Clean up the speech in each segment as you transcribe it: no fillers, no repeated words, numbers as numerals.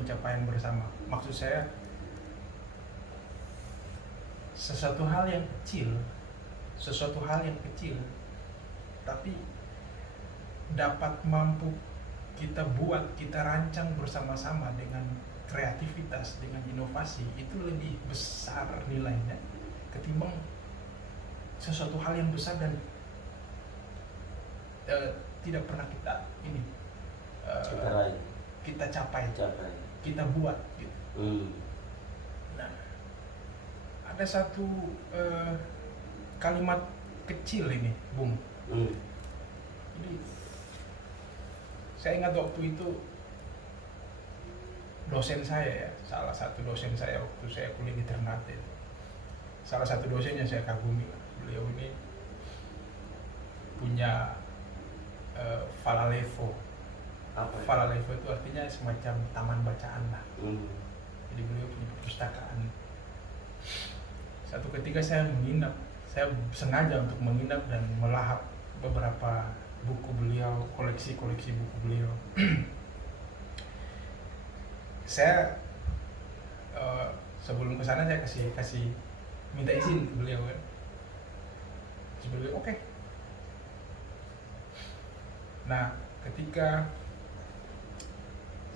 pencapaian bersama. Maksud saya sesuatu hal yang kecil tapi dapat mampu kita buat, kita rancang bersama-sama dengan kreativitas, dengan inovasi, itu lebih besar nilainya ketimbang sesuatu hal yang besar dan tidak pernah kita capai, kita buat gitu. Nah, ada satu kalimat kecil ini, Bung. Jadi saya ingat waktu itu dosen saya ya, salah satu dosen saya waktu saya kuliah di Ternate. Salah satu dosen yang saya kagumi, beliau ini punya Falalevo. Falalevo itu artinya semacam taman bacaan lah. Jadi beliau punya perpustakaan. Satu ketika saya sengaja untuk menginap dan melahap beberapa buku beliau, koleksi buku beliau. Saya sebelum kesana saya kasih minta izin ke beliau kan. Terus beliau oke. Nah, ketika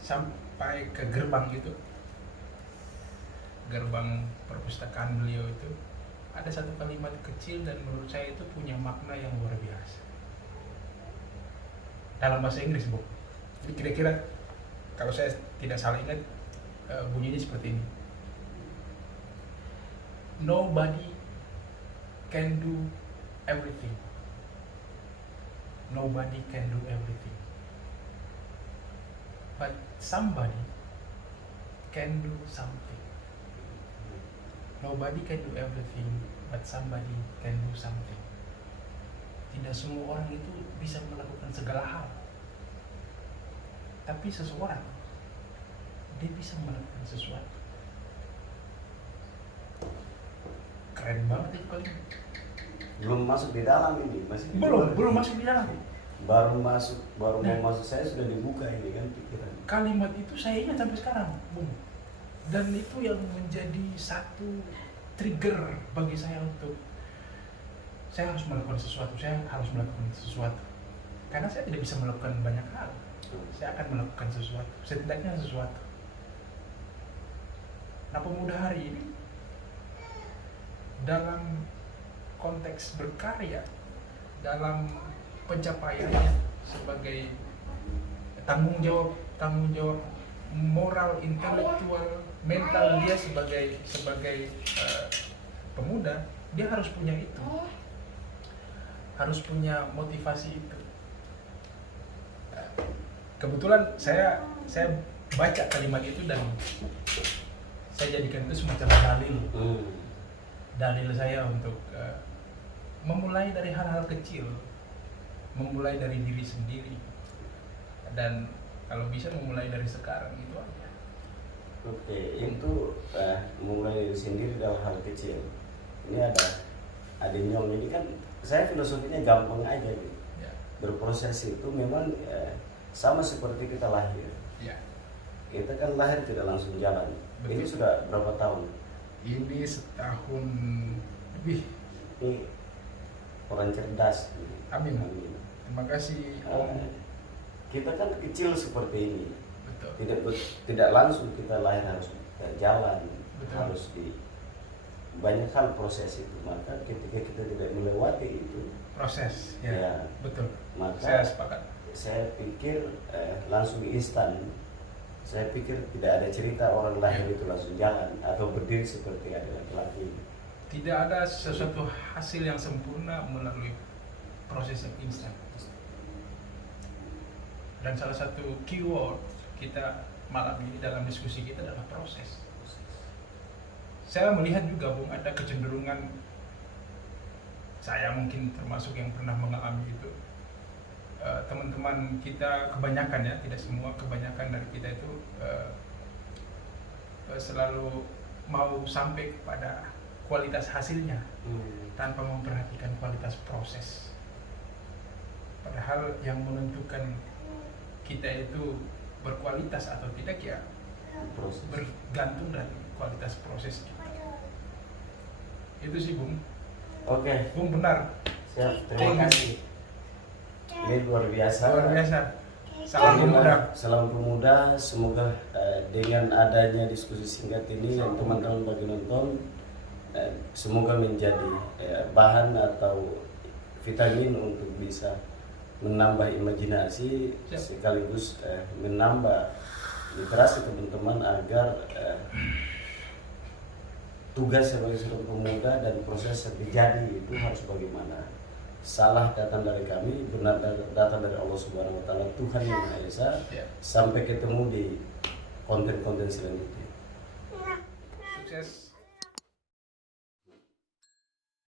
sampai ke gerbang perpustakaan beliau itu, ada satu kalimat kecil dan menurut saya itu punya makna yang luar biasa. Dalam bahasa Inggris, Bu. Jadi kira-kira kalau saya tidak salah ingat bunyinya seperti ini. Nobody can do everything. Nobody can do everything. But somebody can do something. Nobody can do everything, but somebody can do something. Tidak semua orang itu bisa melakukan segala hal. Tapi seseorang, dia bisa melakukan sesuatu. Keren banget itu kalimat. Belum masuk di dalam ini, belum masuk di dalam. Baru mau masuk saya sudah dibuka ini kan pikiran. Kalimat itu saya ingat sampai sekarang, Bung. Dan itu yang menjadi satu trigger bagi saya untuk saya harus melakukan sesuatu. Karena saya tidak bisa melakukan banyak hal. Saya akan melakukan sesuatu, setidaknya sesuatu. Nah, pemuda hari ini dalam konteks berkarya, dalam pencapaiannya sebagai tanggung jawab moral, intelektual, mental dia sebagai pemuda, dia harus punya itu, harus punya motivasi itu. Kebetulan saya baca kalimat itu dan saya jadikan itu semacam dalil saya untuk memulai dari hal-hal kecil, memulai dari diri sendiri, dan kalau bisa memulai dari sekarang itu aja. Oke, itu memulai dari sendiri dalam hal kecil. Ini ada nyong ini kan saya filosofinya gampang aja gitu. Ya. Berproses itu memang sama seperti kita lahir. Ya. Kita kan lahir tidak langsung jalan. Betul. Ini sudah berapa tahun? Ini setahun lebih. Ini orang cerdas. Amin. Terima kasih Om. Kita kan kecil seperti ini. Betul. Tidak langsung kita lahir harus jalan. Betul. Harus di banyak hal proses itu. Maka ketika kita tidak melewati itu Proses. Ya. Betul. Maka Saya sepakat. Saya pikir langsung instan. Saya pikir tidak ada cerita orang lahir itu langsung jalan atau berdiri seperti ada laki-laki. Tidak ada sesuatu hasil yang sempurna melalui proses yang instan. Dan salah satu keyword kita malam ini dalam diskusi kita adalah proses. Saya melihat juga, Bung, ada kecenderungan, saya mungkin termasuk yang pernah mengalami itu, teman-teman kita kebanyakan ya, tidak semua, kebanyakan dari kita itu selalu mau sampai kepada kualitas hasilnya tanpa memperhatikan kualitas proses. Padahal yang menentukan kita itu berkualitas atau tidak ya proses. bergantung dari kualitas prosesnya. Itu sih Bung. Oke, Bung benar. siap, terima kasih. Ini luar biasa. Luar biasa. Salam pemuda. Salam pemuda. Semoga dengan adanya diskusi singkat ini yang teman-teman bagi nonton, semoga menjadi bahan atau vitamin untuk bisa menambah imajinasi sekaligus menambah literasi teman-teman agar tugas sebagai seorang pemuda dan proses yang terjadi itu harus bagaimana. Salah datang dari kami, benar datang dari Allah Subhanahu wa taala, Tuhan yang Maha Esa. Sampai ketemu di konten-konten selanjutnya. Sukses.